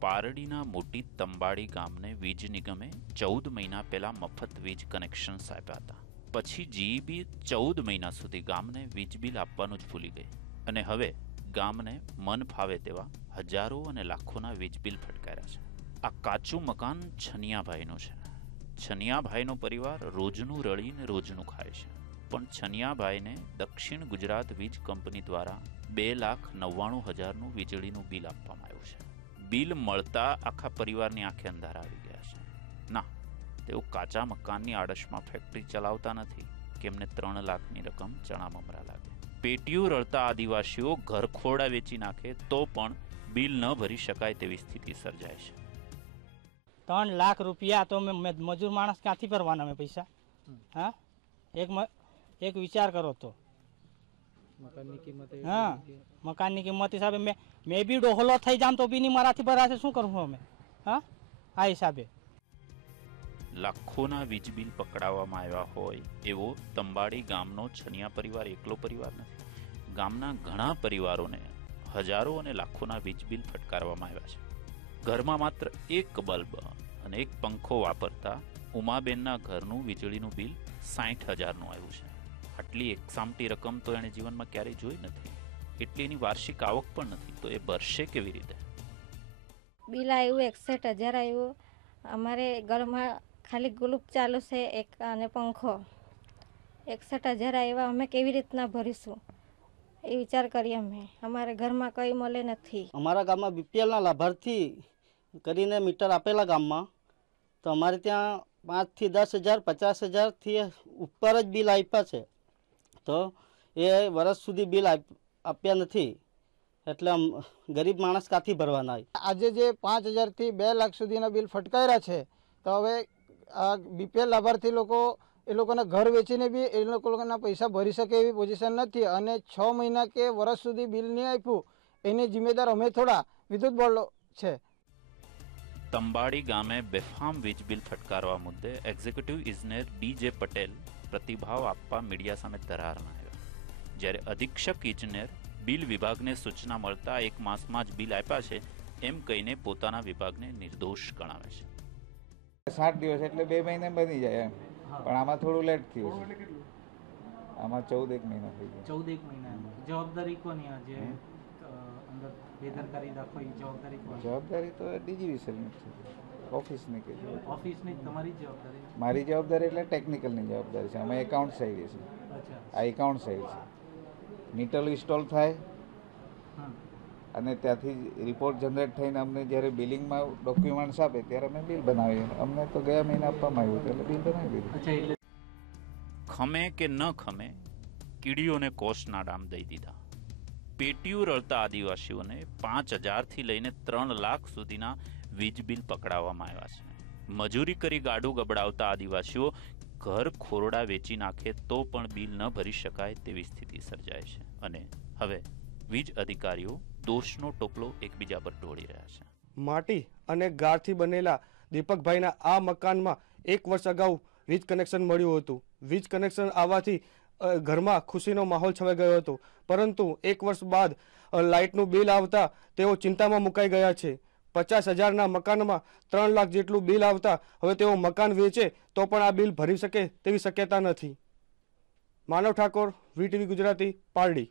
પારડીના મોટી તંબાડી ગામને વીજ નિગમે ચૌદ મહિના પહેલાં મફત વીજ કનેક્શન્સ આપ્યા હતા. પછી જીઈબી ચૌદ મહિના સુધી ગામને વીજ બિલ આપવાનું જ ભૂલી ગઈ. અને હવે ગામને મન ફાવે તેવા હજારો અને લાખોના વીજ બિલ ફટકાર્યા છે. આ કાચું મકાન છનિયાભાઈનું છે. છનિયાભાઈનો પરિવાર રોજનું રળીને રોજનું ખાય છે. પણ છનિયાભાઈને દક્ષિણ ગુજરાત વીજ કંપની દ્વારા બે લાખ નવ્વાણું હજારનું વીજળીનું બિલ આપવામાં આવ્યું છે. બિલ મળતા આખા પરિવારની આંખે અંધાર આવી ગયા છે. ના તેઓ કાચા મકાનની આડશમાં ફેક્ટરી ચલાવતા નથી. કે એમને ત્રણ લાખની રકમ ચણા મમરા લાગે. પેટીયું રળતા આદિવાસીઓ ઘરખોડા વેચી નાખે તો પણ બિલ ન ભરી શકાય તેવી સ્થિતિ સર્જાય છે. ત્રણ લાખ રૂપિયા તો મેં મેં મજૂર માણસ ક્યાંથી ભરવાના મેં પૈસા? હા? એક મ- એક વિચાર કરો તો. હા મકાનની કિંમત હિસાબે મેં મેં બી ડોહલો થઈ જામ તો બી નહીં મારાથી ભરાશે શું કરવું અમે? હા? આ હિસાબે. લાખોના વીજ બિલ પકડાવવામાં આવ્યા હોય એવો તંબાડી ગામનો છનિયા પરિવાર એકલો પરિવાર નથી. ગામના ઘણા પરિવારોને હજારો અને લાખોના વીજ બિલ ફટકારવામાં આવ્યા છે. ઘરમાં માત્ર એક બલ્બ અને એક પંખો વાપરતા ઉમાબેનના ઘરનું વીજળીનું બિલ સાઠ હજારનું આવ્યું છે. આટલી એકસામટી રકમ તો એણે જીવનમાં ક્યારેય જોઈ નથી. એટલી એની વાર્ષિક આવક પણ નથી. તો એ ભરશે કેવી રીતે? બિલ આવ્યું એકસઠ હજાર આવ્યું. અમારે ઘરમાં ખાલી ગુલુપ ચાલુ છે એક અને પંખો. એકસઠ હજાર આવ્યા અમે કેવી રીતના ભરીશું? એ વિચાર કરીએ અમે. અમારે ઘરમાં કંઈ મળે નથી. અમારા ગામમાં બીપીએલના લાભાર્થી કરીને મીટર આપેલા ગામમાં. તો અમારે ત્યાં પાંચથી દસ હજાર પચાસ હજારથી ઉપર જ બિલ આપ્યા છે. તો એ વર્ષ સુધી બિલ આપ- આપ્યા નથી. એટલે આમ ગરીબ માણસ કાથી ભરવાના આજે જે પાંચ હજારથી બે લાખ સુધીના બિલ ફટકાર્યા છે તો હવે આ બીપીએલ લાભાર્થી લોકો એ લોકોને ઘર વેચીને બી એ લોકોના પૈસા ભરી શકે એવી પોઝિશન નથી. અને છ મહિના કે વર્ષ સુધી બિલ નહીં આપ્યું એની જિમ્મેદાર અમે થોડા વિદ્યુત બોર્ડ છે. તંબાડી ગામે બેફામ વીજ બિલ ફટકારવા મુદ્દે એક્ઝિક્યુટિવ ઇજનેર ડીજે પટેલ પ્રતિભાવ આપવા મીડિયા સામે ધરારમાં આવ્યા. જ્યારે અધિક્ષક ઇજનેર બિલ વિભાગને સૂચના મળતા એક માસમાં જ બિલ આપ્યા છે એમ કહીને પોતાના વિભાગને નિર્દોષ ગણાવે છે. સાત દિવસ એટલે બે મહિને બની જાય એમ. પણ આમાં થોડું લેટ થયું છે. આમાં ચૌદ એક મહિના થઈ ગયા. ચૌદ એક મહિના. જવાબદારી કોની આજે અંદર બેદરકારી દાખવી જવાબદારી જવાબદારી તો ડીજીવીસીએલની છે. ઓફિસની કે ઓફિસની તમારી જવાબદારી મારી જવાબદારી એટલે ટેકનિકલની જવાબદારી છે. અમે એકાઉન્ટ સાઈડ છે આ એકાઉન્ટ સાઈડ છે. મીટર ઇન્સ્ટોલ થાય અને ત્યાંથી રિપોર્ટ જનરેટ થઈને અમને જ્યારે બિલિંગમાં ડોક્યુમેન્ટ્સ આપે ત્યારે અમે બિલ બનાવીએ. અમને તો ગયા મહિને આપવામાં આવ્યું એટલે બિલ બનાવી દીધું. ખમે કે ન ખમે કીડીઓને કોષના ડામ દઈ દીધા. પેટીયું રળતા આદિવાસીઓને પાંચ હજારથી લઈને ત્રણ લાખ સુધીના વીજ બિલ પકડાવવામાં આવ્યા છે. મજૂરી કરી ગાડું ગબડાવતા આદિવાસીઓ ઘર ખોરડા વેચી નાખે તો પણ બિલ ન ભરી શકાય તેવી સ્થિતિ સર્જાય છે. અને હવે વીજ અધિકારીઓ દોષનો ટોપલો એકબીજા પર ઢોળી રહ્યા છે. માટી અને ગારથી બનેલા દીપકભાઈના આ મકાનમાં એક વર્ષ અગાઉ વીજ કનેક્શન મળ્યું હતું. વીજ કનેક્શન આવવાથી ઘરમાં ખુશીનો માહોલ છવાઈ ગયો હતો. પરંતુ એક વર્ષ બાદ લાઇટનું બિલ આવતા તેઓ ચિંતામાં મુકાઈ ગયા છે. પચાસ હજારના મકાનમાં ત્રણ લાખ જેટલું બિલ આવતા હવે તેઓ મકાન વેચે તો પણ આ બિલ ભરી શકે તેવી શક્યતા નથી. માનવ ઠાકોર વીટીવી ગુજરાતી, પારડી.